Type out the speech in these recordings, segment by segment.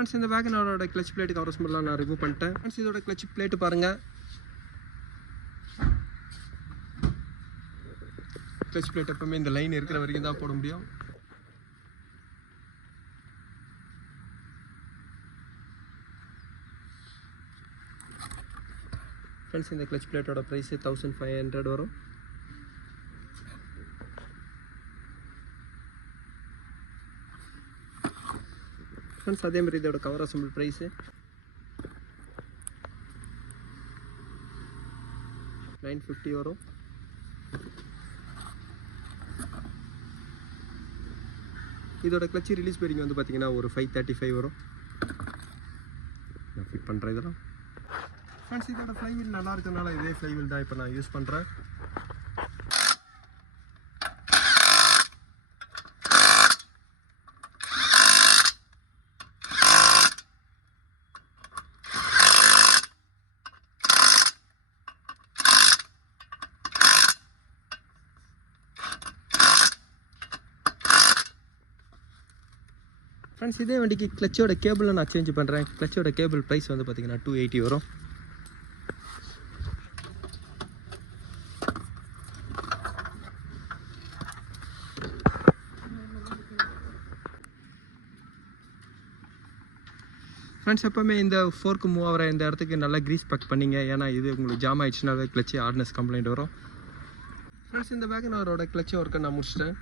Friends இந்த வேகனாரோட clutch plate cover ஸ்மெல்லாம் நான் remove பண்ணிட்டேன். ஃப்ரெண்ட்ஸ் இதோட கிளச் பிளேட்டு பாருங்கள். கிளச் பிளேட் எப்பவுமே இந்த லைன் இருக்கிற வரைக்கும் தான் போட முடியும். ஃப்ரெண்ட்ஸ் இந்த கிளச் பிளேட்டோட ப்ரைஸு 1500 வரும். ஃப்ரெண்ட்ஸ் அதே மாதிரி இதோட கவர் அசம்பிள் ப்ரைஸு 950 வரும். இதோட கிளச்சு ரிலீஸ் பேரிங் வந்து பார்த்தீங்கன்னா ஒரு 535 வரும். நான் ஃபிட் பண்ணுறேன் இதெல்லாம். ஃப்ரெண்ட்ஸ் இதோட ஃப்ளைவீல் நல்லா இருக்கிறதுனால இதே ஃப்ளைவீல் தான் இப்போ நான் யூஸ் பண்ணுறேன். ஃப்ரெண்ட்ஸ் இதே வண்டிக்கு கிளச்சோட கேபிளை நான் சேஞ்ச் பண்ணுறேன். கிளச்சோட கேபிள் ப்ரைஸ் வந்து பார்த்தீங்கன்னா 280 வரும். ஃப்ரெண்ட்ஸ் எப்போவுமே இந்த ஃபோர்க்கு மூவ் ஆகிற இந்த இடத்துக்கு நல்லா க்ரீஸ் பேக் பண்ணிங்க. ஏன்னா இது உங்களுக்கு ஜாம் ஆகிடுச்சுனாவே கிளச்சு ஹார்ட்னஸ் கம்ப்ளைண்ட் வரும். ஃப்ரெண்ட்ஸ் இந்த வேகனாரோட கிளச்சு ஒர்க்கை நான் முடிச்சிட்டேன்.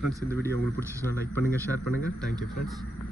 ஃப்ரெண்ட்ஸ் இந்த வீடியோ உங்களுக்கு பிடிச்சிச்சுன்னா லைக் பண்ணுங்கள், ஷேர் பண்ணுங்கள். Thank you friends.